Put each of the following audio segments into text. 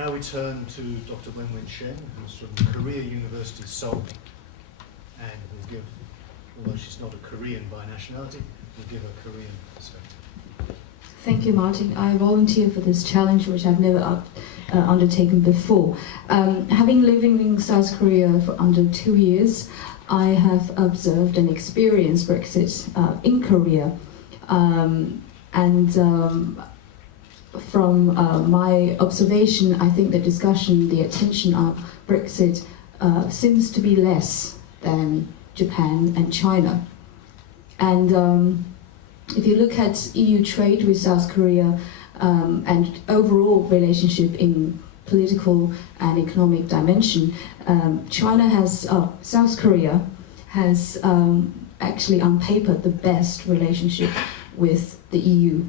Now we turn to Dr. Wenwen Shen, who's from Korea University, Seoul, and will give, although she's not a Korean by nationality, will give a Korean perspective. Thank you, Martin. I volunteer for this challenge, which I've never undertaken before. Having lived in South Korea for under 2 years, I have observed and experienced Brexit in Korea. From my observation, I think the discussion, the attention of Brexit seems to be less than Japan and China. And if you look at EU trade with South Korea and overall relationship in political and economic dimension, South Korea has actually on paper the best relationship with the EU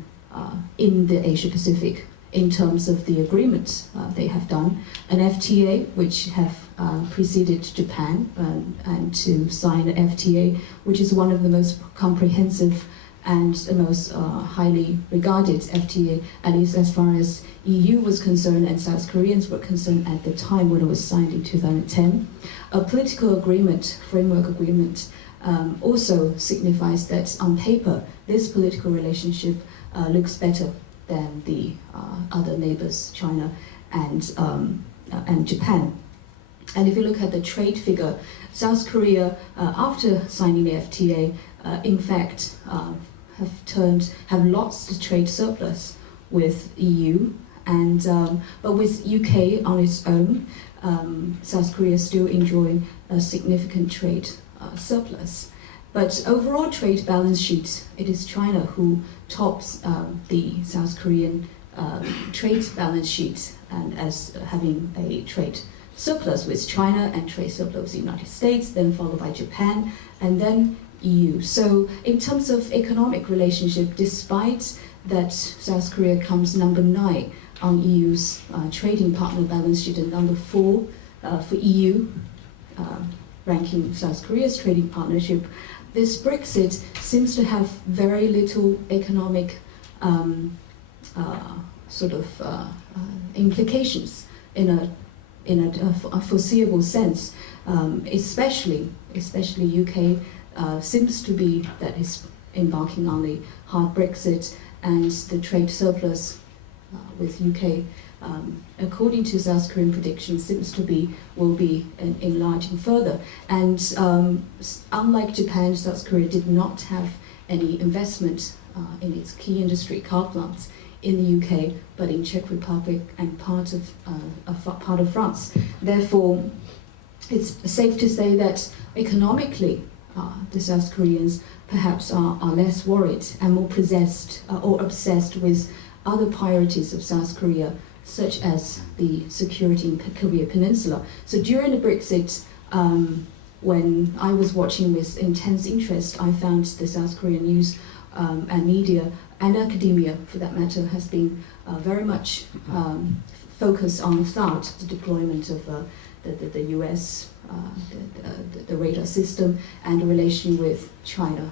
in the Asia Pacific in terms of the agreements they have done. An FTA which have preceded Japan and to sign an FTA which is one of the most comprehensive and the most highly regarded FTA, at least as far as EU was concerned and South Koreans were concerned at the time when it was signed in 2010. A political agreement, framework agreement, also signifies that on paper this political relationship looks better than the other neighbors, China and Japan. And if you look at the trade figure, South Korea, after signing the FTA, in fact, have lost the trade surplus with EU, and but with UK on its own, South Korea is still enjoying a significant trade surplus. But overall trade balance sheet, it is China who tops the South Korean trade balance sheet, and as having a trade surplus with China and trade surplus with the United States, then followed by Japan, and then EU. So in terms of economic relationship, despite that South Korea comes number 9 on EU's trading partner balance sheet and number 4 for EU, ranking South Korea's trading partnership, this Brexit seems to have very little economic implications in a foreseeable sense, especially UK seems to be that is embarking on the hard Brexit, and the trade surplus with UK, according to South Korean predictions, will be enlarging further. And unlike Japan, South Korea did not have any investment in its key industry, car plants, in the UK, but in Czech Republic and part of France. Therefore, it's safe to say that economically, the South Koreans perhaps are less worried and more possessed or obsessed with other priorities of South Korea, such as the security in Korea Peninsula. So during the Brexit, when I was watching with intense interest, I found the South Korean news and media and academia, for that matter, has been very much focused on THAAD, the deployment of the US, the radar system, and the relation with China,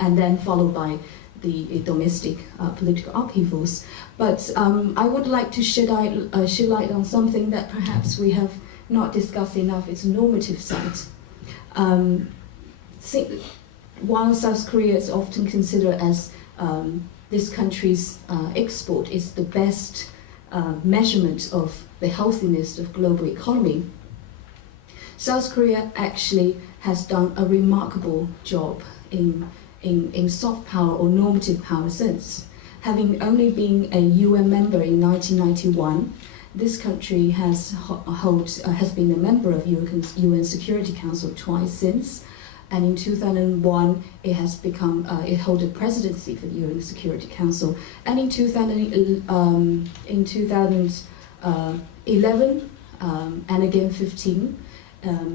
and then followed by the domestic political upheavals. But I would like to shed light on something that perhaps we have not discussed enough, its normative side. While South Korea is often considered as this country's export is the best measurement of the healthiness of global economy, South Korea actually has done a remarkable job in soft power or normative power sense. Having only been a UN member in 1991, this country has been a member of UN Security Council twice since, and in 2001 it has become it held the presidency for the UN Security Council, and in 2011 and again 15,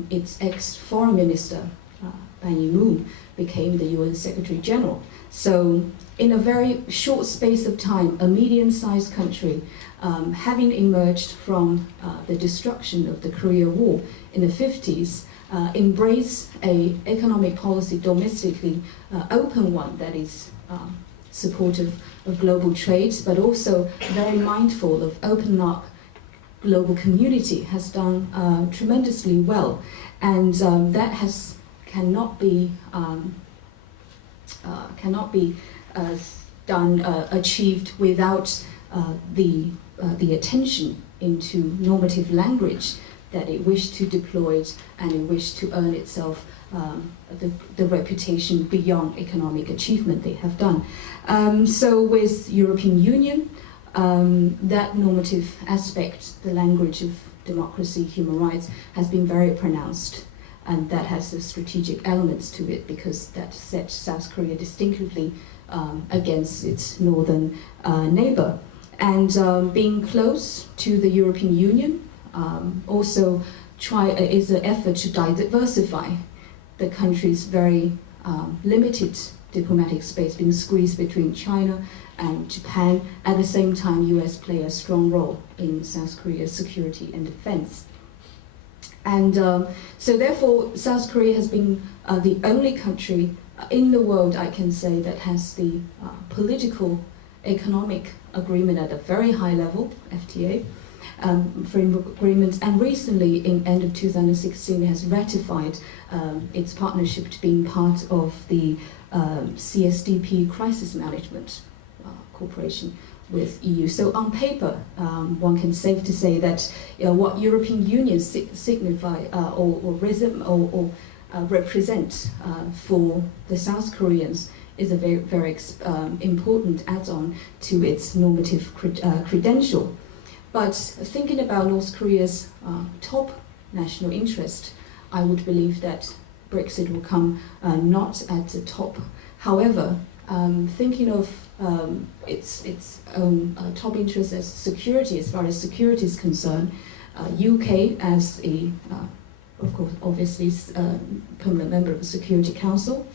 its ex-foreign minister Ban Ki-moon became the UN Secretary General. So in a very short space of time, a medium-sized country, having emerged from the destruction of the Korea War in the 50s, embrace an economic policy domestically, open one that is supportive of global trade, but also very mindful of opening up global community has done tremendously well, and that cannot be achieved without the attention into normative language that it wished to deploy and it wished to earn itself the reputation beyond economic achievement they have done. So with European Union, that normative aspect, the language of democracy, human rights, has been very pronounced, and that has the strategic elements to it because that sets South Korea distinctively against its northern neighbor. And being close to the European Union also is an effort to diversify the country's very limited diplomatic space, being squeezed between China and Japan. At the same time, US play a strong role in South Korea's security and defense. And so therefore, South Korea has been the only country in the world, I can say, that has the political economic agreement at a very high level, FTA, framework agreement, and recently, in end of 2016, it has ratified its partnership to being part of the CSDP crisis management cooperation with EU. So on paper, one can safe to say that what European Union signify or represent for the South Koreans is a very, very important add-on to its normative credential. But thinking about North Korea's top national interest, I would believe that Brexit will come not at the top. However, thinking of its own top interest as security, as far as security is concerned, UK as a, of course, obviously permanent member of the Security Council,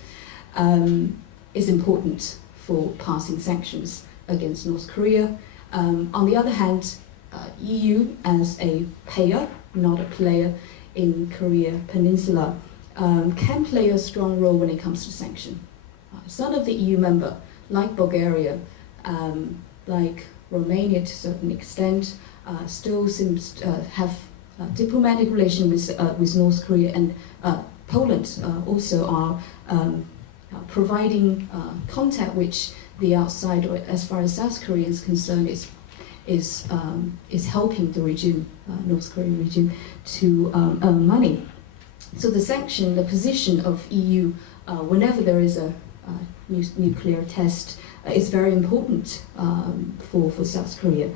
is important for passing sanctions against North Korea. On the other hand, EU as a payer, not a player in Korea Peninsula, can play a strong role when it comes to sanction. Some of the EU member, like Bulgaria, like Romania to a certain extent, still seems to have diplomatic relations with North Korea, and Poland also are providing contact which the outside, or as far as South Korea is concerned, is helping the regime, North Korean regime, to earn money. So the position of EU, whenever there is a nuclear test, is very important for South Korea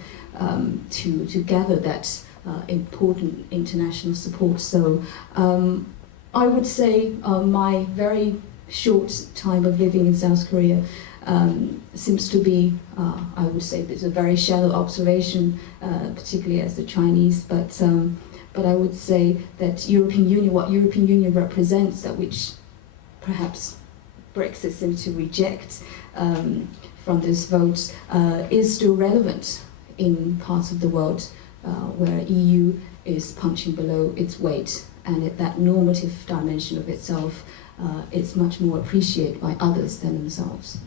to gather that important international support. So I would say my very short time of living in South Korea seems to be, I would say, it's a very shallow observation, particularly as the Chinese, but I would say that what European Union represents, that which perhaps Brexit seems to reject from this vote, is still relevant in parts of the world where EU is punching below its weight, and that normative dimension of itself is much more appreciated by others than themselves.